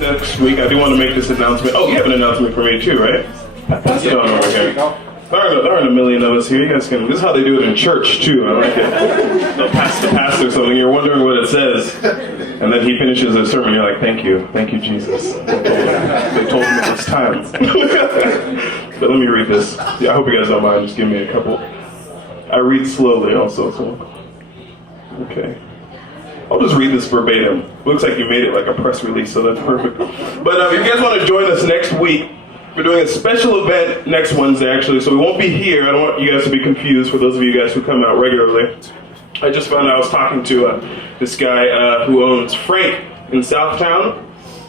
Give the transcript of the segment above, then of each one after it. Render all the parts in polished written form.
Next week, I do want to make this announcement. Oh, you have an announcement for me too, right? Pass it on over here. There aren't a million of us here. You guys can. This is how they do it in church too. I like it. They'll pass the pastor something. You're wondering what it says, and then he finishes his sermon. You're like, thank you, Jesus. They told me it was time. But let me read this. Yeah, I hope you guys don't mind. Just give me a couple. I read slowly also. So okay. I'll just read this verbatim. Looks like you made it like a press release, so that's perfect. But if you guys want to join us next week, we're doing a special event next Wednesday, actually, so we won't be here. I don't want you guys to be confused for those of you guys who come out regularly. I just found out I was talking to this guy who owns Frank in Southtown.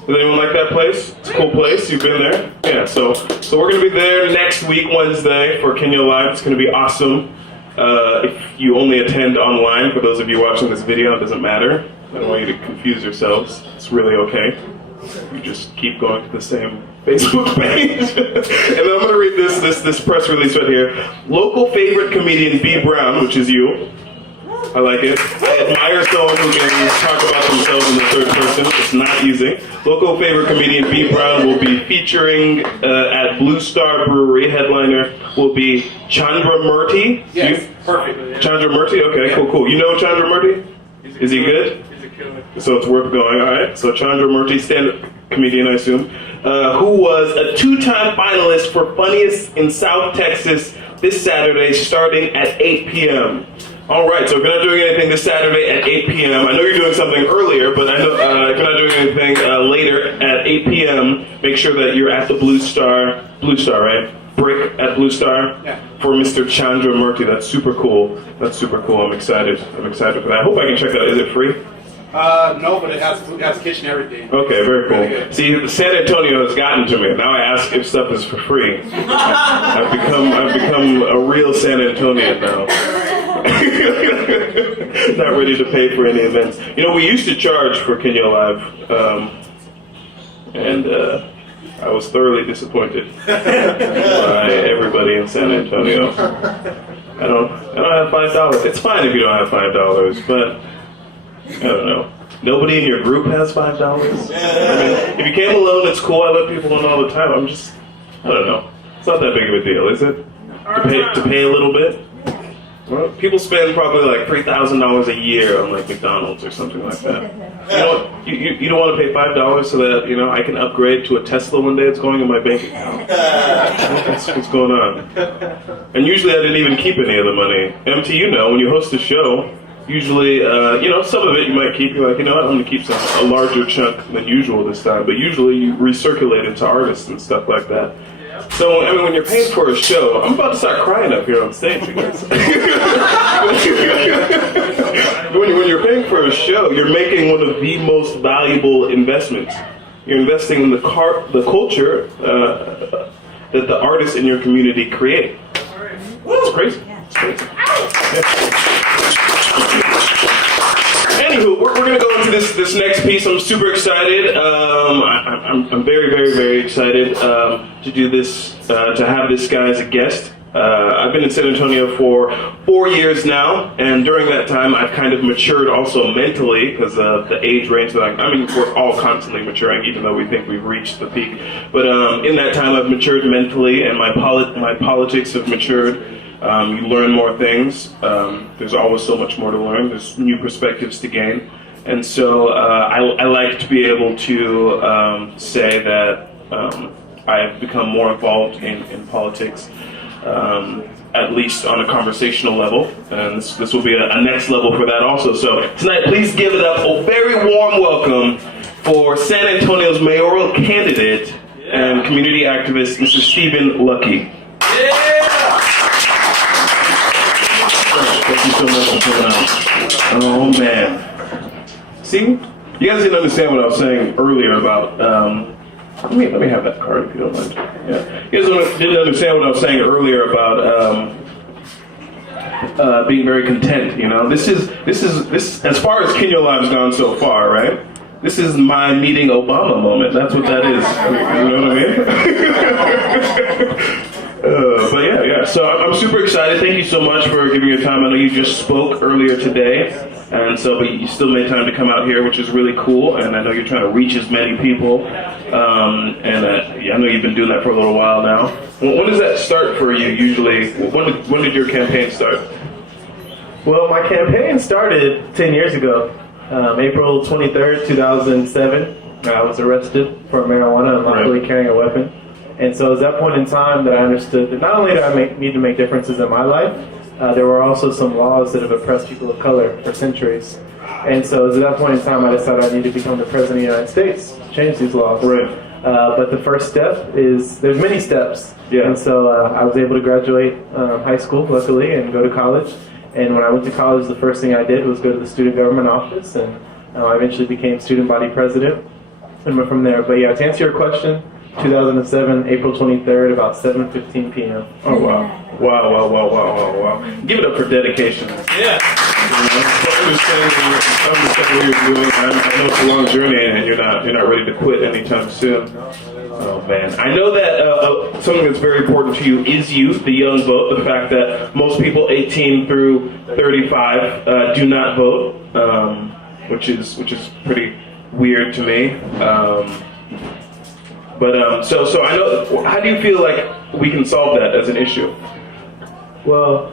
Does anyone like that place? It's a cool place. You've been there? Yeah, so we're going to be there next week, Wednesday, for Kinyo Live. It's going to be awesome. If you only attend online, for those of you watching this video, it doesn't matter. I don't want you to confuse yourselves. It's really okay. You just keep going to the same Facebook page. And then I'm going to read this press release right here. Local favorite comedian B. Brown, which is you. I like it. I admire someone who can talk about themselves in the third person. It's not easy. Local favorite comedian B. Brown will be featuring at Blue Star Brewery. Headliner will be Chandra Murthy. Yes, perfect. Yeah. Chandra Murthy? Okay, yeah. Cool. You know Chandra Murthy? Is he good? He's a killer. So it's worth going. All right. So Chandra Murthy, stand-up comedian, I assume, who was a 2-time finalist for Funniest in South Texas this Saturday starting at 8 p.m. All right, so if you're not doing anything this Saturday at 8 p.m., I know you're doing something earlier, but I know if you're not doing anything later at 8 p.m., make sure that you're at the Blue Star, right? Brick at Blue Star for Mr. Chandra Murthy. That's super cool. I'm excited for that. I hope I can check it out. Is it free? No, but it has kitchen and everything. Okay, very cool. See, San Antonio has gotten to me. Now I ask if stuff is for free. I've become a real San Antonian now. Not ready to pay for any events. You know, we used to charge for Kinyo Live, and I was thoroughly disappointed by everybody in San Antonio. I don't have $5. It's fine if you don't have $5, but I don't know. Nobody in your group has $5. I mean, if you came alone, it's cool. I let people in all the time. I don't know. It's not that big of a deal, is it? To pay a little bit? Well, people spend probably like $3,000 a year on like McDonald's or something like that. You know, you don't want to pay $5 so that I can upgrade to a Tesla one day. It's going in my bank account. That's what's going on. And usually I didn't even keep any of the money. MT, when you host a show, usually some of it you might keep. You're like, I'm going to keep a larger chunk than usual this time. But usually you recirculate it to artists and stuff like that. So, when you're paying for a show, I'm about to start crying up here on stage, you guys. when you're paying for a show, you're making one of the most valuable investments. You're investing in the culture that the artists in your community create. It's crazy. It's crazy. Anywho, we're going to go into this next piece. I'm super excited. I'm very, very, very excited to do this, to have this guy as a guest. I've been in San Antonio for 4 years now, and during that time, I've kind of matured also mentally because of the age range that we're all constantly maturing, even though we think we've reached the peak. But in that time, I've matured mentally, and my politics have matured. You learn more things. There's always so much more to learn. There's new perspectives to gain. And so I like to be able to say that I've become more involved in politics, at least on a conversational level. And this will be a next level for that also. So tonight, please give it up a very warm welcome for San Antonio's mayoral candidate and community activist, Mr. Stephen Lucke. Thank you so much for coming out. Oh man. See, you guys didn't understand what I was saying earlier about, let me have that card if you don't mind. Yeah. You guys didn't understand what I was saying earlier about being very content, This is as far as Kinyo Live's gone so far, right? This is my meeting Obama moment. That's what that is. You know what I mean? But yeah. So I'm super excited. Thank you so much for giving your time. I know you just spoke earlier today And so, but you still made time to come out here, which is really cool. And I know you're trying to reach as many people. I know you've been doing that for a little while now. When does that start for you usually? When did your campaign start? Well, my campaign started 10 years ago. April 23rd, 2007. I was arrested for marijuana and lawfully carrying a weapon. And so it was that point in time that I understood that not only did I need to make differences in my life, there were also some laws that have oppressed people of color for centuries. And so it was at that point in time I decided I needed to become the President of the United States to change these laws. Right. But the first step is, there's many steps. Yeah. And so I was able to graduate high school, luckily, and go to college. And when I went to college, the first thing I did was go to the student government office, and I eventually became student body president, and went from there. But yeah, to answer your question, 2007, April 23rd, about 7:15 p.m. Oh, wow. Wow. Give it up for dedication. Yeah. I understand what you're doing. I know it's a long journey, and you're not ready to quit anytime soon. Oh man, I know that something that's very important to you is youth, the young vote. The fact that most people 18 through 35 do not vote, which is pretty weird to me. So I know. How do you feel like we can solve that as an issue? Well,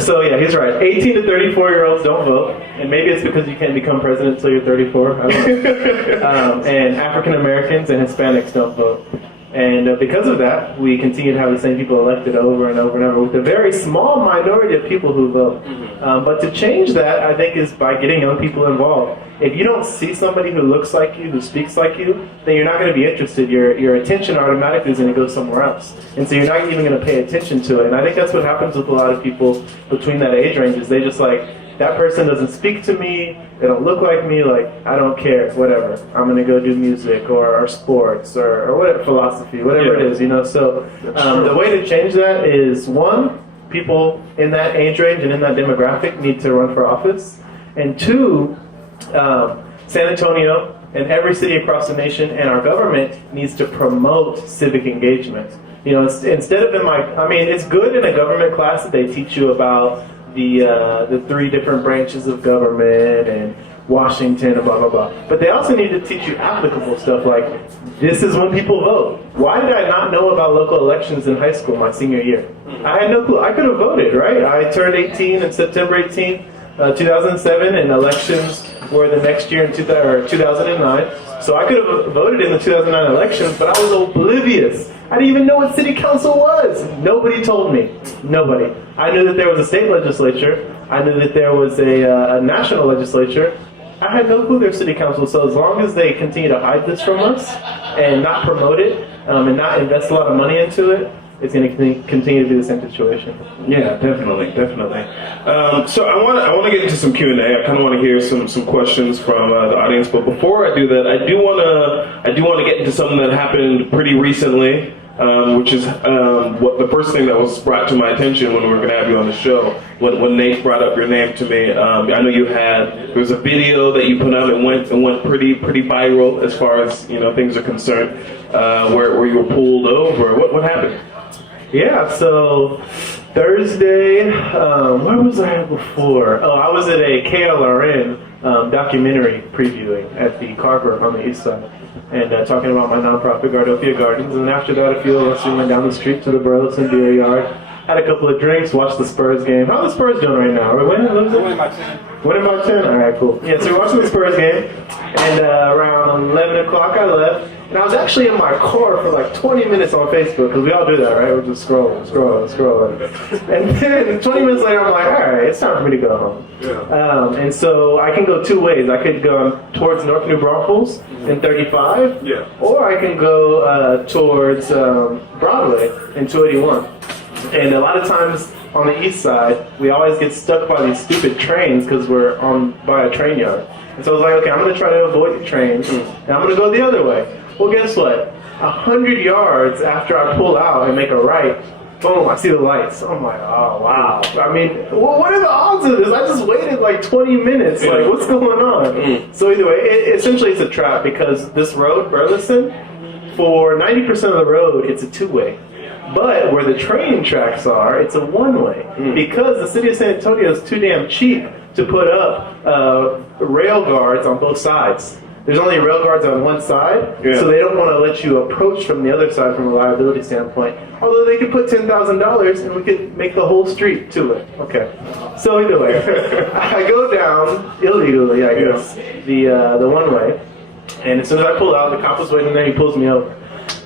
so yeah, he's right. 18 to 34-year-olds don't vote, and maybe it's because you can't become president until you're 34. I don't know. And African Americans and Hispanics don't vote. And because of that, we continue to have the same people elected over and over and over, with a very small minority of people who vote. But to change that, I think, is by getting young people involved. If you don't see somebody who looks like you, who speaks like you, then you're not going to be interested. Your attention automatically is going to go somewhere else. And so you're not even going to pay attention to it. And I think that's what happens with a lot of people between that age range, is they just like, that person doesn't speak to me, they don't look like me, like, I don't care, whatever. I'm going to go do music or sports or whatever, philosophy, whatever it is, you know. So the way to change that is, one, people in that age range and in that demographic need to run for office. And two, San Antonio and every city across the nation and our government needs to promote civic engagement. You know, instead of it's good in a government class that they teach you about the three different branches of government and Washington and blah, blah, blah. But they also need to teach you applicable stuff like, this is when people vote. Why did I not know about local elections in high school my senior year? I had no clue. I could have voted, right? I turned 18 in September 18, 2007, and elections were the next year in 2009. So I could have voted in the 2009 elections, but I was oblivious. I didn't even know what city council was. Nobody told me. Nobody. I knew that there was a state legislature. I knew that there was a national legislature. I had no clue their city council. So as long as they continue to hide this from us and not promote it and not invest a lot of money into it, it's going to continue to be the same situation. Yeah, definitely. So I want to get into some Q&A. I kind of want to hear some questions from the audience. But before I do that, I do want to get into something that happened pretty recently, which is what the first thing that was brought to my attention when we were going to have you on the show. When Nate brought up your name to me, I know there was a video that you put out and went pretty viral as far as things are concerned, where you were pulled over. What happened? Yeah, so Thursday, where was I at before? Oh, I was at a KLRN documentary previewing at the Carver on the east side, and talking about my nonprofit Gardopia Gardens. And after that, a few of us went down the street to the Burleson Beer Yard, had a couple of drinks, watched the Spurs game. How are the Spurs doing right now? Are we winning? Winning by 10. Winning by 10? All right, cool. Yeah, so we're watching the Spurs game, and around 11 o'clock I left. And I was actually in my car for like 20 minutes on Facebook, because we all do that, right? We're just scrolling. And then 20 minutes later, I'm like, all right, it's time for me to go home. Yeah. And so I can go two ways. I could go towards North New Braunfels in 35, or I can go towards Broadway in 281. And a lot of times on the east side, we always get stuck by these stupid trains because we're by a train yard. And so I was like, okay, I'm going to try to avoid the trains, and I'm going to go the other way. Well, guess what? 100 yards after I pull out and make a right, boom, I see the lights. I'm like, oh, wow. I mean, what are the odds of this? I just waited like 20 minutes. Like, what's going on? So either way, essentially it's a trap, because this road, Burleson, for 90% of the road, it's a two-way. But where the train tracks are, it's a one-way. Because the city of San Antonio is too damn cheap to put up rail guards on both sides. There's only rail guards on one side, so they don't want to let you approach from the other side from a liability standpoint. Although they could put $10,000 and we could make the whole street to it. Okay. So either way, I go down illegally, I guess, the one way. And as soon as I pull out, the cop was waiting there. He pulls me over.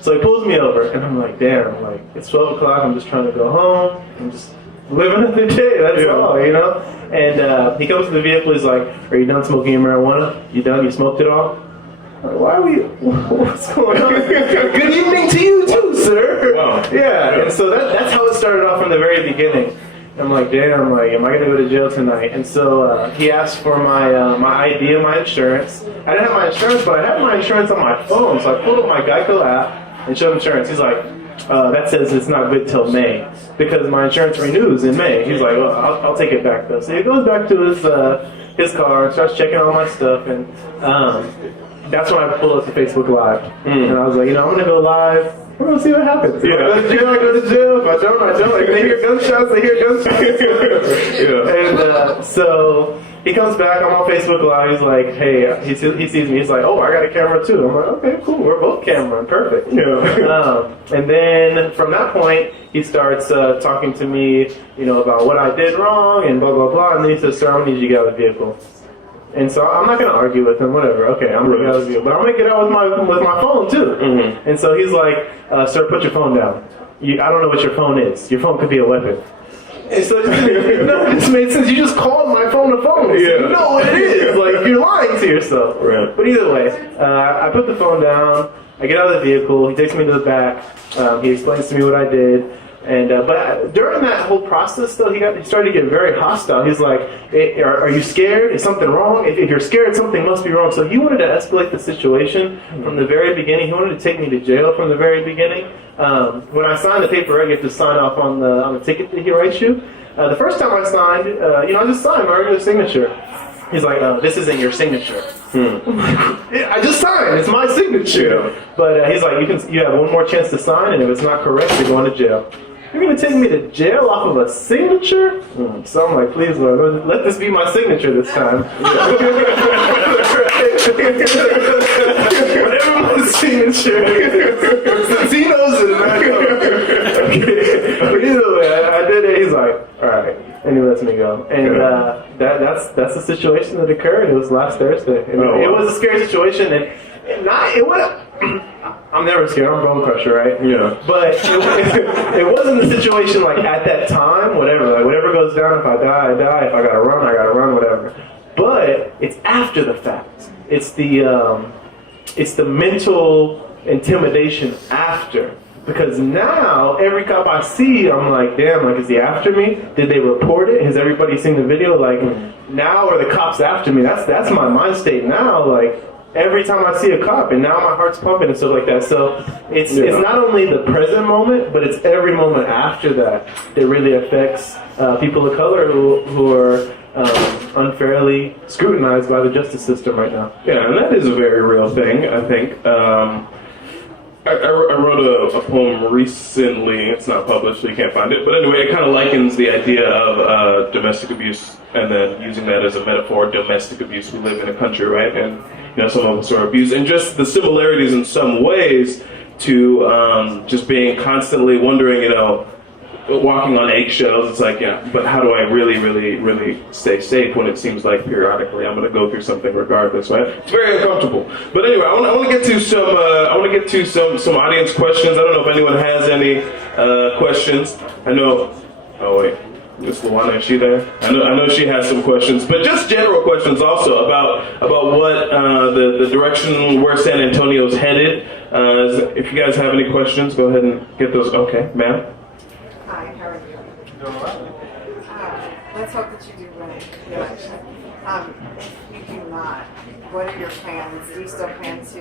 So he pulls me over, and I'm like, damn, like it's 12 o'clock. I'm just trying to go home. I'm just living the day. That's all, you know. And he comes to the vehicle. He's like, "Are you done smoking your marijuana? You done? You smoked it all?" I'm like, why are we? What's going on? Good evening to you too, sir. Wow. Yeah. And so that's how it started off from the very beginning. I'm like, damn, like, am I gonna go to jail tonight? And so he asked for my ID and my insurance. I didn't have my insurance, but I had my insurance on my phone. So I pulled up my Geico app and showed him insurance. He's like, that says it's not good till May because my insurance renews in May. He's like, well, I'll take it back though. So he goes back to his car and starts checking all my stuff, and that's when I pulled up to Facebook Live. And I was like, I'm gonna go live. We're gonna see what happens. If I go to jail, I go to jail. If I don't, I don't. If they hear gunshots, they hear gunshots. And so he comes back. I'm on Facebook Live. He's like, hey, he sees me. He's like, oh, I got a camera too. I'm like, okay, cool. We're both camera. Perfect. And then from that point, he starts talking to me, about what I did wrong and blah, blah, blah. And then he says, sir, I'm gonna need you to get out of the vehicle. And so I'm not going to argue with him, whatever. Okay, I'm going to get out of the vehicle. But I'm going to get out with my phone, too. Mm-hmm. And so he's like, sir, put your phone down. I don't know what your phone is. Your phone could be a weapon. And so it just made sense. You just called my phone a phone. So you know what it is. Like, you're lying to yourself. Right. But either way, I put the phone down. I get out of the vehicle. He takes me to the back. He explains to me what I did. And but during that whole process, though, he started to get very hostile. He's like, "Are you scared? Is something wrong? If you're scared, something must be wrong." So he wanted to escalate the situation from the very beginning. He wanted to take me to jail from the very beginning. When I signed the paper, I get to sign off on the ticket that he writes you. The first time I signed, I just signed my regular signature. He's like, "This isn't your signature." I just signed. It's my signature. But he's like, you have one more chance to sign, and if it's not correct, you're going to jail. You're going to take me to jail off of a signature? So I'm like, please, Lord, let this be my signature this time. Whatever my signature is. Since he knows it, I know. But either way, I did it. He's like, all right. And he lets me go. And that's the situation that occurred. It was last Thursday. And it was a scary situation. I'm never scared. I'm a bone crusher, right? Yeah. But it wasn't a situation like at that time, whatever. Like whatever goes down, if I die, I die. If I gotta run, whatever. But it's after the fact. It's the mental intimidation after. Because now every cop I see, I'm like, damn, like is he after me? Did they report it? Has everybody seen the video? Like now are the cops after me? That's my mind state now. Like every time I see a cop, and now my heart's pumping and stuff like that. So it's not only the present moment, but it's every moment after that really affects people of color who are unfairly scrutinized by the justice system right now. Yeah, and that is a very real thing, I think. I wrote a poem recently. It's not published, so you can't find it. But anyway, it kind of likens the idea of domestic abuse, and then using that as a metaphor, domestic abuse. We live in a country, right? And some of us are abused, and just the similarities in some ways to just being constantly wondering, walking on eggshells. It's like, but how do I really, really, really stay safe when it seems like periodically I'm going to go through something regardless, right? It's very uncomfortable. But anyway, I want to get to some audience questions. I don't know if anyone has any questions. I know. Oh wait. Miss Luana, is she there? I know she has some questions, but just general questions also about what the direction where San Antonio's headed. If you guys have any questions, go ahead and get those. Okay, ma'am. Hi, how are you? Let's hope that you do win the election. If you do not, what are your plans? Do you still plan to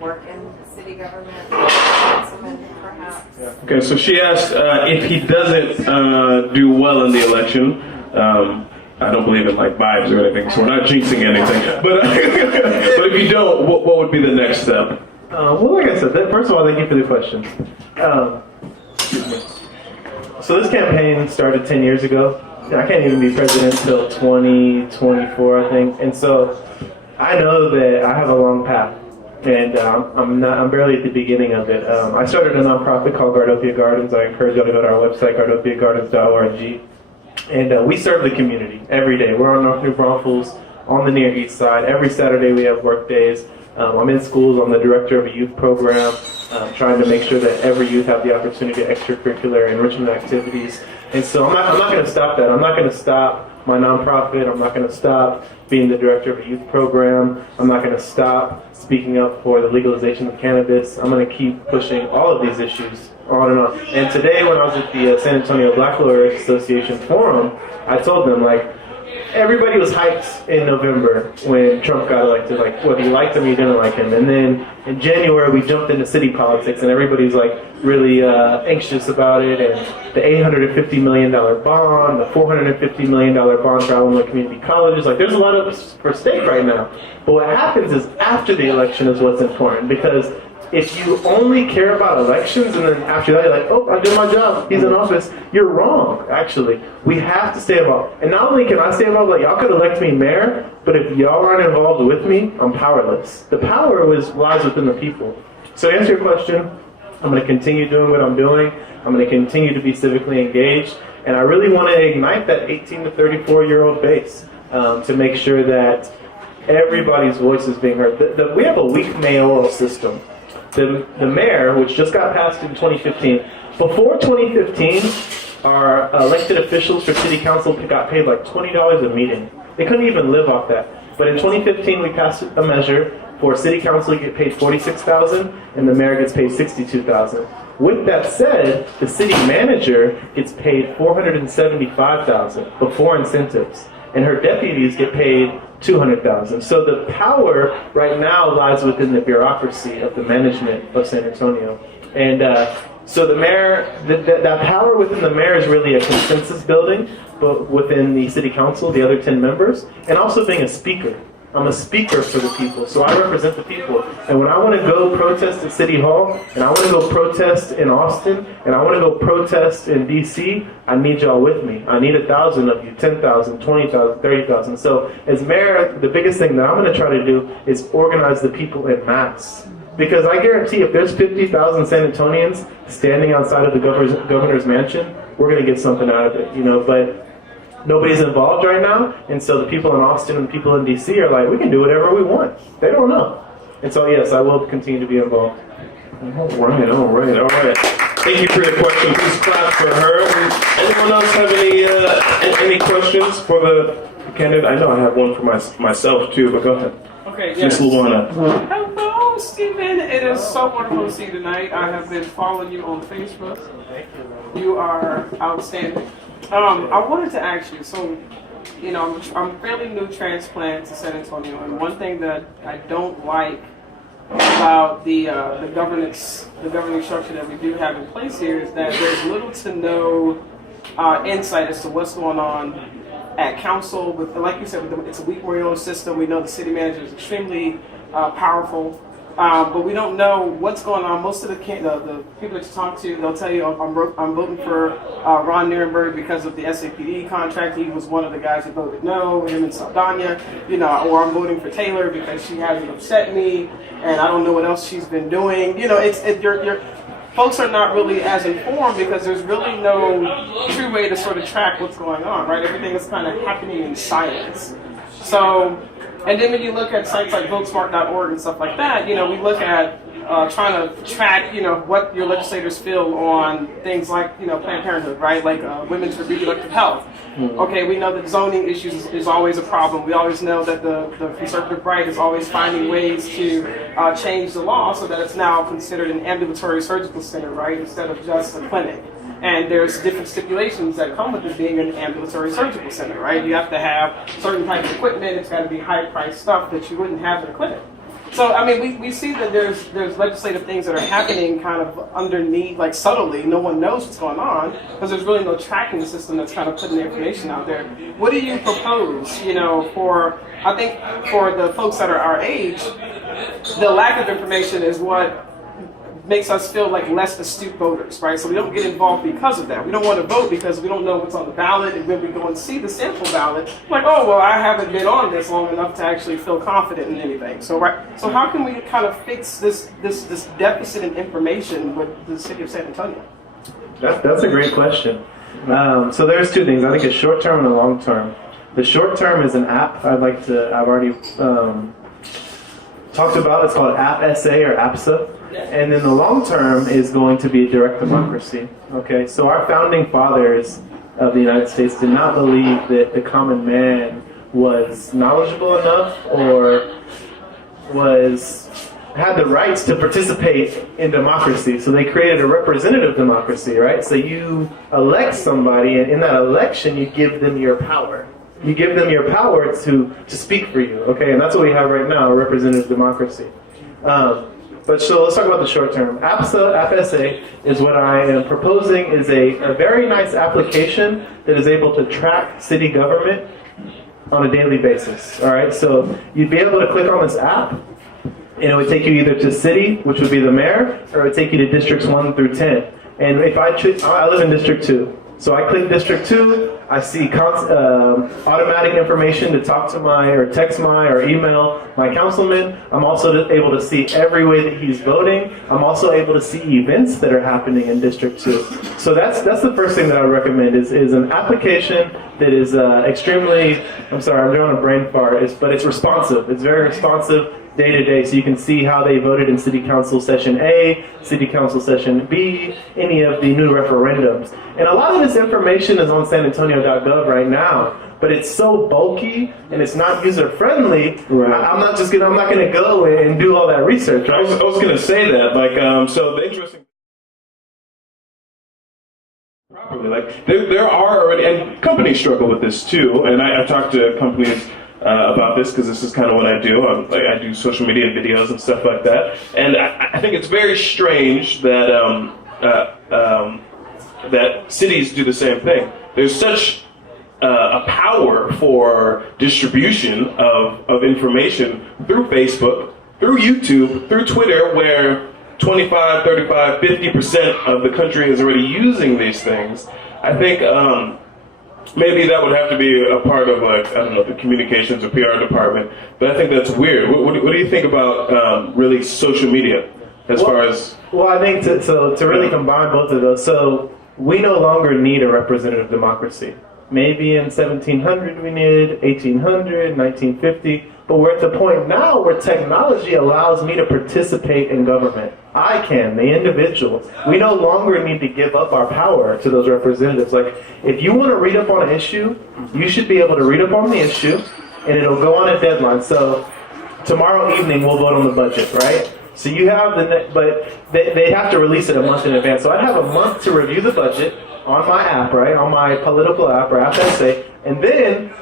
work in city government, councilman perhaps? Okay, so she asked if he doesn't do well in the election. I don't believe in vibes or anything, so we're not jinxing anything. But but if you don't, what would be the next step? Well, like I said, first of all, thank you for the question. Excuse me. So this campaign started 10 years ago. I can't even be president until 2024, I think. And so I know that I have a long path, and I'm barely at the beginning of it. I started a nonprofit called Gardopia Gardens. I encourage y'all to go to our website, gardopiagardens.org. And we serve the community every day. We're on North New Braunfels, on the Near East Side. Every Saturday we have work days. I'm in schools. I'm the director of a youth program, trying to make sure that every youth have the opportunity to extracurricular enrichment activities. And so I'm not going to stop that. I'm not going to stop my nonprofit. I'm not going to stop being the director of a youth program. I'm not going to stop speaking up for the legalization of cannabis. I'm going to keep pushing all of these issues on and on. And today when I was at the San Antonio Black Lawyers Association Forum, I told them, like, everybody was hyped in November when Trump got elected, like whether you liked him or you didn't like him. And then in January we jumped into city politics and everybody's like really anxious about it. And the $850 million bond, the $450 million bond for Alamo community colleges, like there's a lot of for stake right now. But what happens is after the election is what's important, because if you only care about elections and then after that you're like, oh, I did my job, he's in office, you're wrong, actually. We have to stay involved. And not only can I stay involved, like y'all could elect me mayor, but if y'all aren't involved with me, I'm powerless. The power lies within the people. So to answer your question, I'm going to continue doing what I'm doing. I'm going to continue to be civically engaged. And I really want to ignite that 18 to 34-year-old base to make sure that everybody's voice is being heard. We have a weak mayoral system. The mayor, which just got passed in 2015, before 2015, our elected officials for city council got paid like $20 a meeting. They couldn't even live off that. But in 2015, we passed a measure for city council to get paid $46,000 and the mayor gets paid $62,000. With that said, the city manager gets paid $475,000 before incentives, and her deputies get paid $200,000. So the power right now lies within the bureaucracy of the management of San Antonio. And so the mayor, that power within the mayor is really a consensus building, but within the city council, the other 10 members, and also being a speaker. I'm a speaker for the people, so I represent the people. And when I want to go protest at City Hall, and I want to go protest in Austin, and I want to go protest in DC, I need y'all with me. I need 1,000 of you, 10,000, 20,000, 30,000. So as mayor, the biggest thing that I'm going to try to do is organize the people in mass. Because I guarantee if there's 50,000 San Antonians standing outside of the governor's mansion, we're going to get something out of it, you know. But nobody's involved right now, and so the people in Austin and the people in DC are like, we can do whatever we want. They don't know. And so yes, I will continue to be involved. All right. Thank you for your question. Please clap for her. Anyone else have any questions for the candidate? I know I have one for myself too, but go ahead. Okay, Miss yes. Luana. Hello, Stephen. It is so wonderful to see you tonight. I have been following you on Facebook. You are outstanding. I wanted to ask you, so, you know, I'm fairly new transplant to San Antonio, and one thing that I don't like about the governing structure that we do have in place here is that there's little to no insight as to what's going on at council. But like you said, it's a weak mayoral system. We know the city manager is extremely powerful. But we don't know what's going on. Most of the people that you talk to, they'll tell you, I'm voting for Ron Nirenberg because of the SAPD contract. He was one of the guys that voted no, him and Saldana, you know, or I'm voting for Taylor because she hasn't upset me, and I don't know what else she's been doing. You know, your folks are not really as informed because there's really no true way to sort of track what's going on, right? Everything is kind of happening in silence. So. And then when you look at sites like votesmart.org and stuff like that, you know, we look at trying to track, you know, what your legislators feel on things like, you know, Planned Parenthood, right? Like women's reproductive health. Okay, we know that zoning issues is always a problem. We always know that the conservative right is always finding ways to change the law so that it's now considered an ambulatory surgical center, right, instead of just a clinic. And there's different stipulations that come with it being an ambulatory surgical center, right? You have to have certain types of equipment. It's got to be high-priced stuff that you wouldn't have in a clinic. So, I mean, we see that there's legislative things that are happening kind of underneath, like subtly. No one knows what's going on because there's really no tracking system that's kind of putting the information out there. What do you propose, you know, I think for the folks that are our age, the lack of information is what makes us feel like less astute voters, right? So we don't get involved because of that. We don't want to vote because we don't know what's on the ballot, and when we go and see the sample ballot, like, oh, well, I haven't been on this long enough to actually feel confident in anything. So, right, so how can we kind of fix this deficit in information with the city of San Antonio? That's a great question. So there's two things. I think a short term and a long term. The short term is an app I've already talked about. It's called App SA or APSA. And then the long term is going to be direct democracy. Okay, so our founding fathers of the United States did not believe that the common man was knowledgeable enough or had the rights to participate in democracy. So they created a representative democracy, right? So you elect somebody, and in that election, you give them your power. You give them your power to speak for you, okay? And that's what we have right now, a representative democracy. But so let's talk about the short term. APSA is what I am proposing is a very nice application that is able to track city government on a daily basis, all right? So you'd be able to click on this app, and it would take you either to city, which would be the mayor, or it would take you to districts 1 through 10. And if I live in District 2. So I click District 2, I see automatic information to talk to or text or email my councilman. I'm also able to see every way that he's voting. I'm also able to see events that are happening in District 2. So that's the first thing that I would recommend is an application that is extremely, I'm sorry, I'm doing a brain fart, but it's responsive. It's very responsive day to day, so you can see how they voted in City Council Session A, City Council Session B, any of the new referendums. And a lot of this information is on sanantonio.gov right now, but it's so bulky and it's not user friendly. Right. I'm not going to go and do all that research. Right? I was going to say that, so the interesting. Properly, like there are already, and companies struggle with this too. And I talk to companies about this because this is kind of what I do. I do social media videos and stuff like that. And I think it's very strange that that cities do the same thing. There's such a power for distribution of information through Facebook, through YouTube, through Twitter, where 25, 35, 50% of the country is already using these things. I think maybe that would have to be a part of, the communications or PR department. But I think that's weird. What do you think about really social media as far as... Well, I think to really combine both of those, so we no longer need a representative democracy. Maybe in 1700 we needed, 1800, 1950, but we're at the point now where technology allows me to participate in government. I can, the individual. We no longer need to give up our power to those representatives. Like, if you want to read up on an issue, you should be able to read up on the issue, and it'll go on a deadline. So tomorrow evening we'll vote on the budget, right? So you have but they have to release it a month in advance. So I'd have a month to review the budget on my app, right? On my political app or App Essay, and then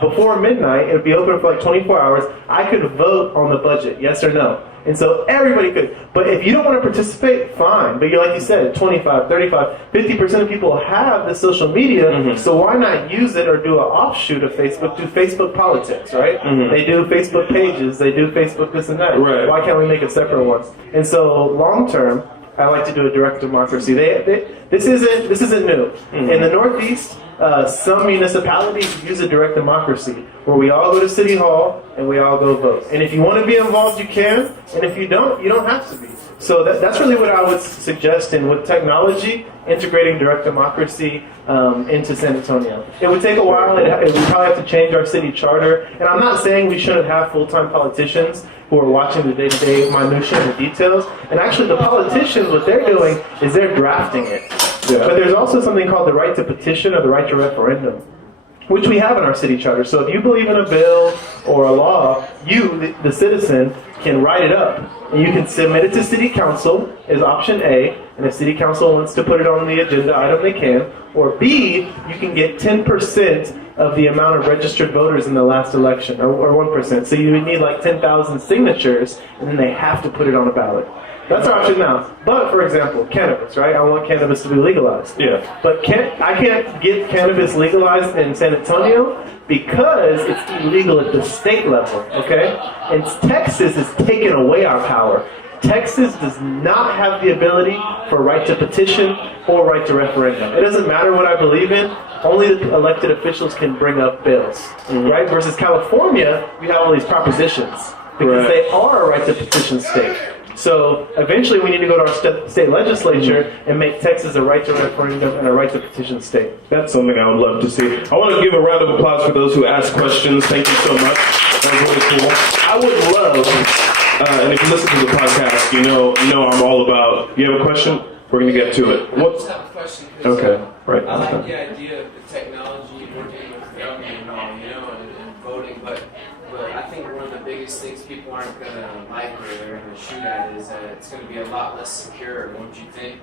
before midnight, it would be open for like 24 hours. I could vote on the budget, yes or no. And so everybody could. But if you don't want to participate, fine. But like you said, 25, 35, 50% of people have the social media, so why not use it or do an offshoot of Facebook, do Facebook politics, right? They do Facebook pages, they do Facebook this and that. Right. Why can't we make a separate one? And so long term, I like to do a direct democracy. This isn't new. In the Northeast, some municipalities use a direct democracy where we all go to City Hall and we all go vote. And if you want to be involved, you can. And if you don't have to be. So that's really what I would suggest. And with technology, integrating direct democracy into San Antonio. It would take a while. It would probably have to change our city charter. And I'm not saying we shouldn't have full-time politicians who are watching the day-to-day minutiae and the details. And actually, the politicians, what they're doing is they're drafting it. Yeah. But there's also something called the right to petition or the right to referendum, which we have in our city charter. So if you believe in a bill or a law, you, the citizen, can write it up. And you can submit it to City Council as option A, and if City Council wants to put it on the agenda item, they can. Or B, you can get 10% of the amount of registered voters in the last election, or 1%. So you would need like 10,000 signatures, and then they have to put it on a ballot. That's our option now. But for example, cannabis, right? I want cannabis to be legalized. Yeah. But I can't get cannabis legalized in San Antonio because it's illegal at the state level, okay? And Texas is taking away our power. Texas does not have the ability for right to petition or right to referendum. It doesn't matter what I believe in. Only the elected officials can bring up bills, right? Versus California, we have all these propositions because they are a right to petition state. So eventually we need to go to our state legislature and make Texas a right to referendum and a right to petition state. That's something I would love to see. I want to give a round of applause for those who asked questions. Thank you so much. That was really cool. I would love, and if you listen to the podcast, you know I'm all about, you have a question? We're going to get to it. I just have a question. Okay, right. I like the idea of the technology working with the government and all, and voting, but I think one of the biggest things people aren't going to like or they're going to shoot at is that it's going to be a lot less secure, don't you think?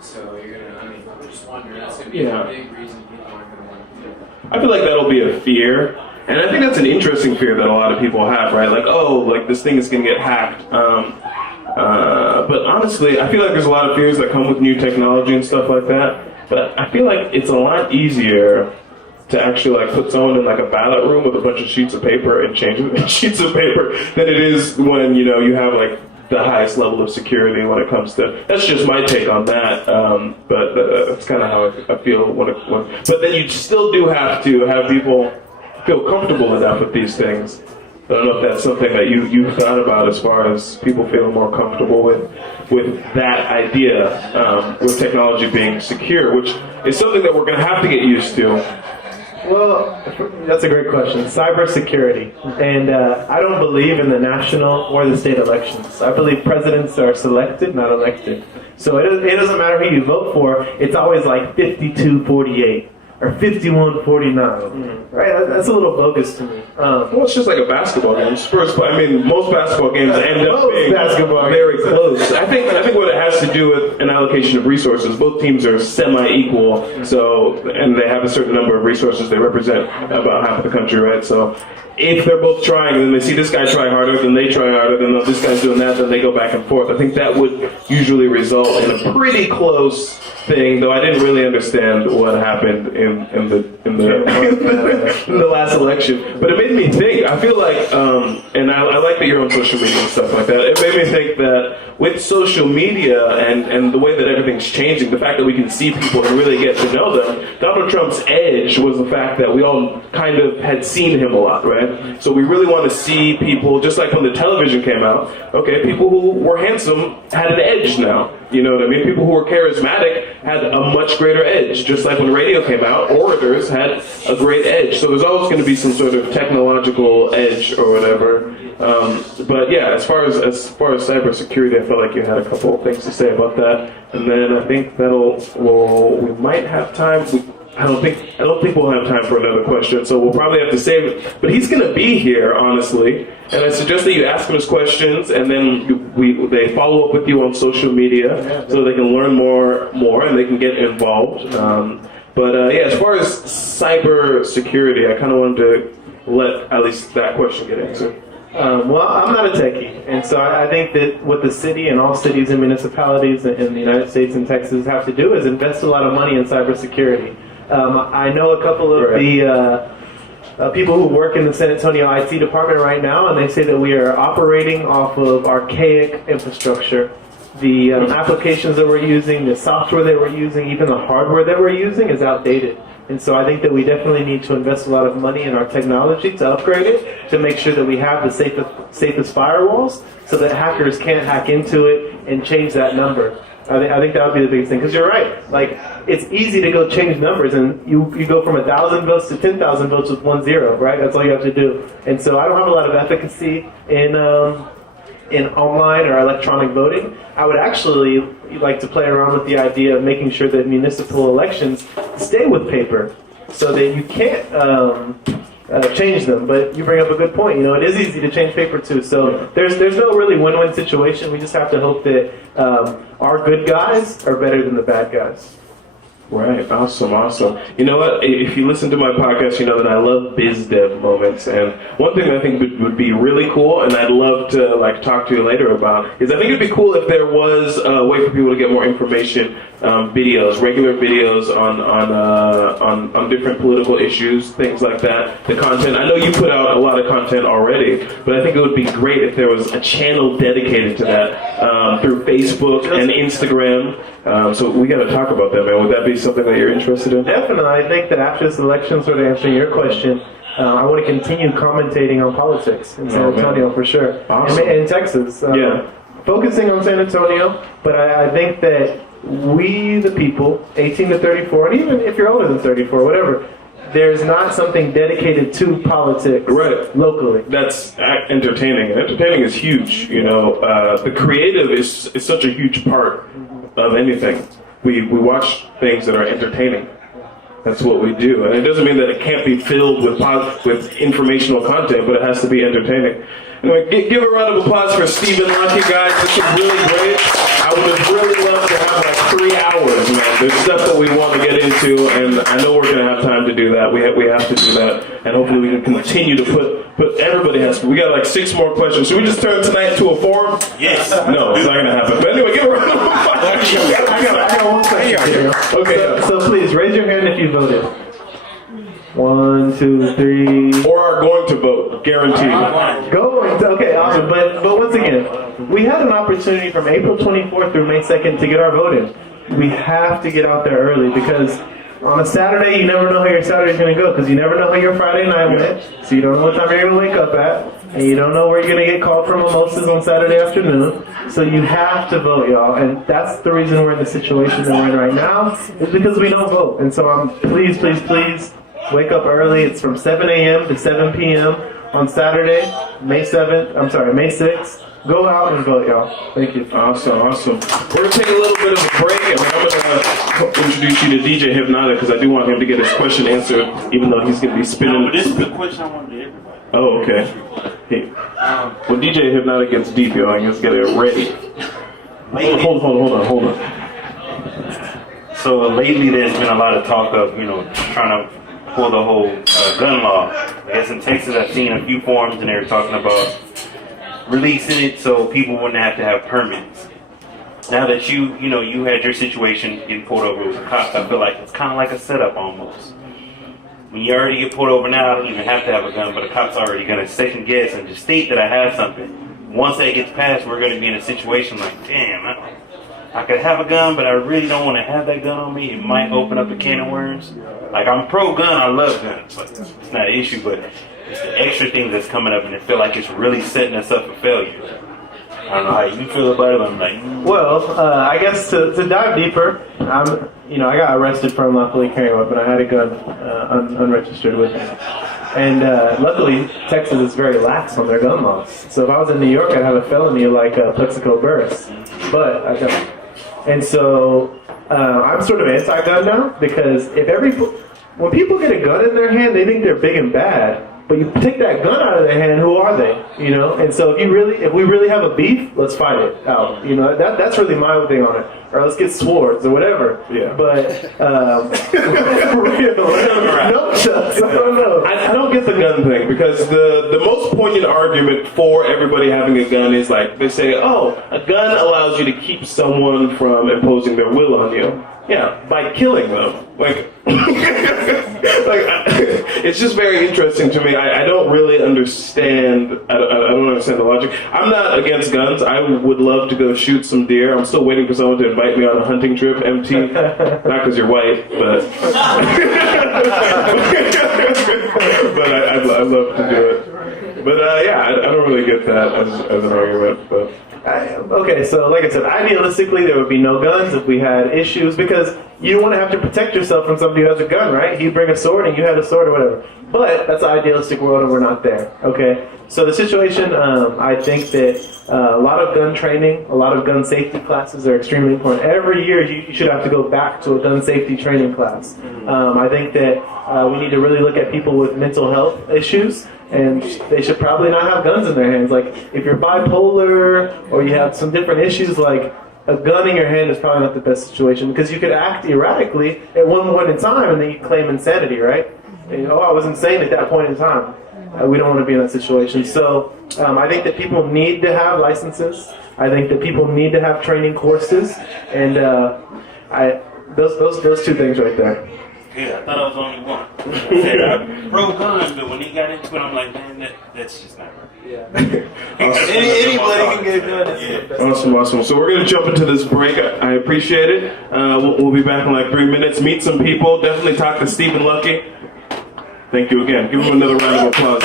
So you're going to, I'm just wondering, that's going to be a big reason people aren't going to want to do it. I feel like that'll be a fear. And I think that's an interesting fear that a lot of people have, right? Like, oh, like this thing is going to get hacked. But honestly, I feel like there's a lot of fears that come with new technology and stuff like that. But I feel like it's a lot easier to actually like put someone in like a ballot room with a bunch of sheets of paper and change it in sheets of paper than it is when, you have like the highest level of security when it comes to, that's just my take on that. But that's kind of how I feel but then you still do have to have people feel comfortable enough with these things. I don't know if that's something that you've thought about as far as people feeling more comfortable with that idea, with technology being secure, which is something that we're going to have to get used to. Well, that's a great question. Cybersecurity. And I don't believe in the national or the state elections. I believe presidents are selected, not elected. So it doesn't matter who you vote for. It's always like 52-48. Or 51-49, right? That's a little bogus to me. Well, it's just like a basketball game. Most basketball games end up being very close. I think what it has to do with an allocation of resources. Both teams are semi-equal, and they have a certain number of resources. They represent about half of the country, right? So if they're both trying, and they see this guy try harder, then they try harder, then this guy's doing that, then they go back and forth. I think that would usually result in a pretty close thing, though I didn't really understand what happened in the last election. But it made me think. I feel like, and I like that you're on social media and stuff like that. It made me think that with social media and the way that everything's changing, the fact that we can see people and really get to know them, Donald Trump's edge was the fact that we all kind of had seen him a lot, right? So we really want to see people, just like when the television came out, okay, people who were handsome had an edge now. You know what I mean? People who were charismatic had a much greater edge. Just like when radio came out, orators had a great edge. So there's always going to be some sort of technological edge or whatever. But yeah, as far as cybersecurity, I felt like you had a couple of things to say about that. And then I think we might have time. I don't think we'll have time for another question, so we'll probably have to save it. But he's going to be here, honestly, and I suggest that you ask him his questions, and then they follow up with you on social media, so they can learn more, and they can get involved. As far as cyber security, I kind of wanted to let at least that question get answered. Well, I'm not a techie, and so I think that what the city and all cities and municipalities in the United States and Texas have to do is invest a lot of money in cybersecurity. I know a couple of the people who work in the San Antonio IT department right now, and they say that we are operating off of archaic infrastructure. The applications that we're using, the software that we're using, even the hardware that we're using is outdated. And so I think that we definitely need to invest a lot of money in our technology to upgrade it, to make sure that we have the safest firewalls so that hackers can't hack into it and change that number. I think that would be the biggest thing, because you're right. Like, it's easy to go change numbers, and you go from 1,000 votes to 10,000 votes with 1 0, right? That's all you have to do. And so I don't have a lot of efficacy in online or electronic voting. I would actually like to play around with the idea of making sure that municipal elections stay with paper, so that you can't change them. But you bring up a good point. It is easy to change paper too. So there's no really win-win situation. We just have to hope that our good guys are better than the bad guys. Right, awesome. You know what? If you listen to my podcast, you know that I love biz dev moments. And one thing I think would be really cool, and I'd love to like talk to you later about, is I think it'd be cool if there was a way for people to get more information, videos, regular videos on different political issues, things like that. The content. I know you put out a lot of content already, but I think it would be great if there was a channel dedicated to that through Facebook and Instagram. So we got to talk about that, man. Would that be something that you're interested in? Definitely. I think that after this election, sort of answering your question, I want to continue commentating on politics in San Antonio for sure. Awesome. And in Texas. Focusing on San Antonio, but I think that we, the people, 18 to 34, and even if you're older than 34, whatever, there's not something dedicated to politics locally. That's entertaining. Entertaining is huge. You know, the creative is such a huge part of anything. We watch things that are entertaining. That's what we do, and it doesn't mean that it can't be filled with informational content, but it has to be entertaining. Anyway, give a round of applause for Stephen Lucke, guys. This was really great. I would have really loved to have like 3 hours, man. There's stuff that we want to get into, and I know we're going to have time to do that. We have to do that, and hopefully we can continue to put everybody has to. We got like 6 more questions. Should we just turn tonight to a forum? Yes. No, it's not going to happen. But anyway, give a round of applause. I got one question. Okay. So please, raise your hand if you voted. 1, 2, 3. Or are going to vote, guaranteed. Okay, awesome. But once again, we had an opportunity from April 24th through May 2nd to get our vote in. We have to get out there early because on a Saturday, you never know how your Saturday's going to go because you never know how your Friday night went. So you don't know what time you're going to wake up at. And you don't know where you're going to get called for mimosas on Saturday afternoon. So you have to vote, y'all. And that's the reason we're in the situation that we're in right now is because we don't vote. And so please, wake up early. It's from 7 a.m. to 7 p.m. on Saturday, May 6th. Go out and vote, y'all. Thank you. Awesome. We're going to take a little bit of a break, and I'm going to introduce you to DJ Hypnotic because I do want him to get his question answered, even though he's going to be spinning. No, but this is the question I wanted to everybody. Oh, okay. When DJ Hypnotic gets deep, y'all, I guess get it ready. Hold on. So lately there's been a lot of talk of, trying to pull the whole gun law. I guess in Texas I've seen a few forums and they were talking about releasing it so people wouldn't have to have permits. Now that you had your situation getting pulled over with the cops, I feel like it's kind of like a setup almost. When you already get pulled over now, I don't even have to have a gun, but the cop's already going to second guess and just state that I have something. Once that gets passed, we're going to be in a situation like, damn, I could have a gun, but I really don't want to have that gun on me. It might open up a can of worms. Like, I'm pro-gun, I love guns, but it's not an issue, but it's the extra things that's coming up, and I feel like it's really setting us up for failure. I don't know how you feel about it, but I'm like... Well, I guess to dive deeper, I got arrested for unlawfully carrying a weapon. I had a gun unregistered with me. And luckily, Texas is very lax on their gun laws. So if I was in New York, I'd have a felony like Plexico burst. But I don't. And so I'm sort of anti-gun now because when people get a gun in their hand, they think they're big and bad. But you take that gun out of their hand, who are they? And so if we really have a beef, let's fight it out. That's really my thing on it. Or let's get swords or whatever. Yeah. But for real, no shucks. I don't know. I don't get the gun thing because the most poignant argument for everybody having a gun is like they say, oh, a gun allows you to keep someone from imposing their will on you. Yeah, by killing them. It's just very interesting to me. I don't really understand. I don't understand the logic. I'm not against guns. I would love to go shoot some deer. I'm still waiting for someone to invite me on a hunting trip. MT, not because you're white, but but I'd love to do it. But I don't really get that as an argument. But. Okay, so like I said, idealistically there would be no guns if we had issues because you don't want to have to protect yourself from somebody who has a gun, right? He'd bring a sword and you had a sword or whatever. But that's an idealistic world and we're not there, okay? So the situation, I think that a lot of gun training, a lot of gun safety classes are extremely important. Every year you should have to go back to a gun safety training class. I think that we need to really look at people with mental health issues. And they should probably not have guns in their hands. Like, if you're bipolar or you have some different issues, like, a gun in your hand is probably not the best situation because you could act erratically at one point in time and then you claim insanity, right? And, I was insane at that point in time. We don't want to be in that situation. So I think that people need to have licenses. I think that people need to have training courses, and those two things right there. Yeah, I thought I was the only one. I said I'm pro-gun, but when he got into it, I'm like, man, that's just not right. Yeah. Anybody can get a gun. It's Awesome. So we're going to jump into this break. I appreciate it. We'll be back in like 3 minutes. Meet some people. Definitely talk to Stephen Lucke. Thank you again. Give him another round of applause.